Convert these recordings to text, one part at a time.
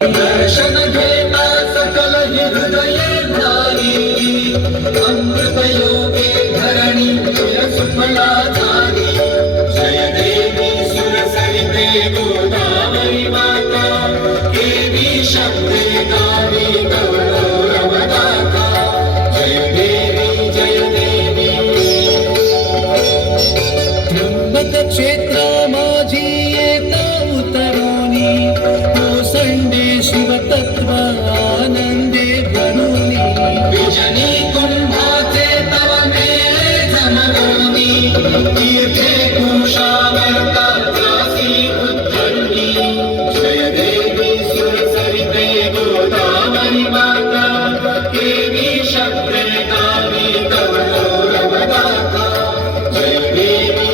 दर्शन घेता सकल हृदये भारी अमृतयोगे धरणी चिरसुफला झाली जय देवी सुरसरिते गोदावरी माता देवी शब्दे गावी गौरवदाता जय देवी त्र्यंबक क्षेत्र माझी येता उतरुनी संडे शिवतत्व आनंदे भरुनी विजनी कुंभाचे तव मेळे जमवूनी तीर्थे कुशावर्ता त्रासी उद्धरणी जय देवी सुरसरिते गोदावरी माता देवी शब्दे गावी तव गौरवदाता जय देवी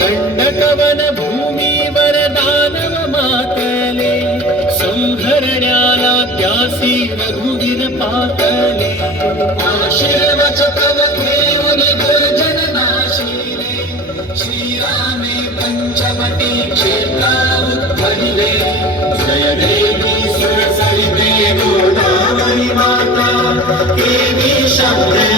दंडकवन भूमीवर दानव मातले संहरण्याला त्यासी रघुवीर पातले आशीर्वच तव घेऊन गर्जन नाशिले श्रीरामे पंचवटी क्षेत्रा उद्धरिले जय देवी सुरसरिते गोदावरी माता देवी शब्दे